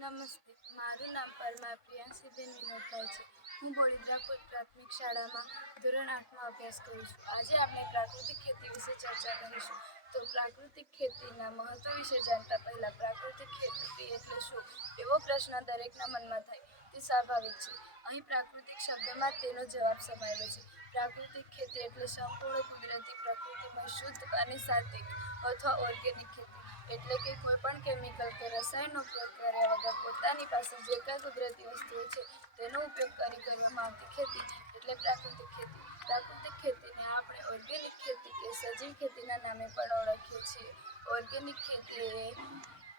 નમસ્તે. મારું નામ પરમાર પ્રિયાંશીબેન વિનોદભાઈ છે. હું બોડીદ્રાપુર પ્રાથમિક શાળામાં ધોરણ આઠમાં અભ્યાસ કરું છું. આજે આપણે પ્રાકૃતિક ખેતી વિશે ચર્ચા કરીશું. તો પ્રાકૃતિક ખેતીના મહત્વ વિશે જાણતા પહેલાં પ્રાકૃતિક ખેતી એટલે શું? એવો પ્રશ્ન દરેકના મનમાં થાય. તે સ્વાભાવિક છે. અહીં પ્રાકૃતિક શબ્દમાં તેનો જવાબ સમાયેલો છે. પ્રાકૃતિક ખેતી એટલે સંપૂર્ણ કુદરતી પ્રકૃતિમાં શુદ્ધ અને સાત્વિક અથવા ઓર્ગેનિક ખેતી. એટલે કે કોઈ પણ કેમિકલ કે રસાયણનો ઉપયોગ કર્યા વગર પોતાની પાસે જે કાંઈ કુદરતી વસ્તુઓ છે, તેનો ઉપયોગ કરી કરવામાં આવતી ખેતી. એટલે પ્રાકૃતિક ખેતી. પ્રાકૃતિક ખેતીને આપણે ઓર્ગેનિક ખેતી કે સજીવ ખેતીના નામે પણ ઓળખીએ છીએ. ઓર્ગેનિક ખેતી એ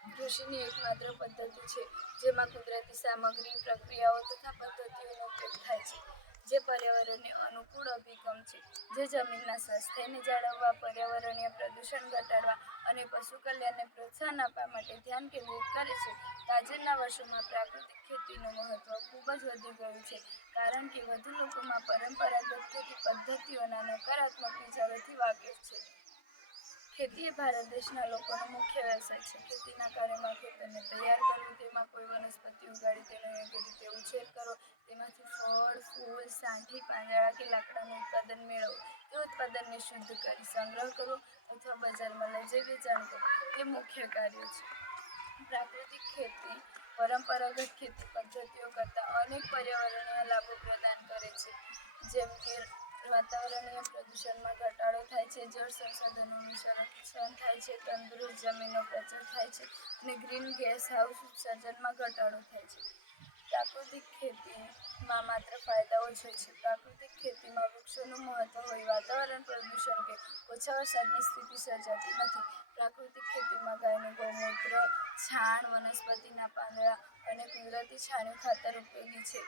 કૃષિની એકમાત્ર પદ્ધતિ છે, જેમાં કુદરતી સામગ્રી, પ્રક્રિયાઓ તથા પદ્ધતિઓનો ઉપયોગ થાય છે, જે પર્યાવરણને અનુકૂળ અભિગમ છે, જે જમીનના સ્વાસ્થ્યને જાળવવા, પર્યાવરણીય પ્રદૂષણ ઘટાડવા અને પશુ કલ્યાણને પ્રોત્સાહન આપવા માટે ધ્યાન કેન્દ્રિત કરે છે. તાજેરના વર્ષોમાં પ્રાકૃતિક ખેતીનું મહત્વ ખૂબ જ વધી ગયું છે, કારણ કે વધુ લોકોમાં પરંપરાગત ખેતી પદ્ધતિઓના નકારાત્મક વિચારોથી વાકેફ છે. ખેતી એ ભારત દેશના લોકોનો મુખ્ય વ્યવસાય છે. ખેતીના કાર્યમાં ખેતરને તૈયાર કરવું, તેમાં કોઈ વનસ્પતિ ઉગાડી, તેનો યોગ્ય રીતે ઉછેર કરવો, તેમાંથી ફળ, ફૂલ, સાંઠી, પાંદડા કે લાકડાનું ઉત્પાદન મેળવવું, તે ઉત્પાદનને શુદ્ધ કરી સંગ્રહ કરવો અથવા બજારમાં લઈ જઈ વેચાણ કરવું એ મુખ્ય કાર્ય છે. પ્રાકૃતિક ખેતી પરંપરાગત ખેતી પદ્ધતિઓ કરતાં અનેક પર્યાવરણીય લાભો પ્રદાન કરે છે. જેમ કે વાતાવરણીય પ્રદૂષણમાં ઘટાડો થાય છે, જળ સંસાધનોનું સંરક્ષણ થાય છે, તંદુરસ્ત જમીનનો પ્રચાર થાય છે અને ગ્રીન ગેસ હાઉસ ઉત્સર્જનમાં ઘટાડો થાય છે. પ્રાકૃતિક ખેતીમાં માત્ર ફાયદાઓ જ હોય છે. પ્રાકૃતિક ખેતીમાં વૃક્ષોનું મહત્વ હોય, વાતાવરણ પ્રદૂષણ કે ઓછા વરસાદની સ્થિતિ સર્જાતી નથી. પ્રાકૃતિક ખેતીમાં ગાયનું ગૌમૂત્ર છાણ, વનસ્પતિના પાંદડા અને કુદરતી છાણિયું ખાતર ઉપયોગી છે.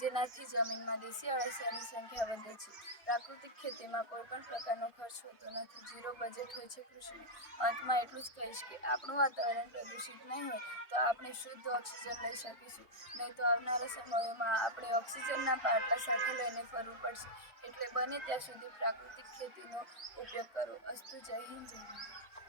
જેનાથી જમીનમાં દેશી અળસિયાની સંખ્યા વધે છે. પ્રાકૃતિક ખેતીમાં કોઈ પણ પ્રકારનો ખર્ચ હોતો નથી. ઝીરો બજેટ હોય છે કૃષિનું. અંતમાં એટલું જ કહીશ કે આપણું વાતાવરણ પ્રદૂષિત નહીં હોય તો આપણે શુદ્ધ ઓક્સિજન લઈ શકીશું. નહીં તો આવનારા સમયોમાં આપણે ઓક્સિજનના બાટલા સાથે લઈને ફરવું પડશે. એટલે બને ત્યાં સુધી પ્રાકૃતિક ખેતીનો ઉપયોગ કરો. અસ્તુ જય હિન્દ, જય ભારત.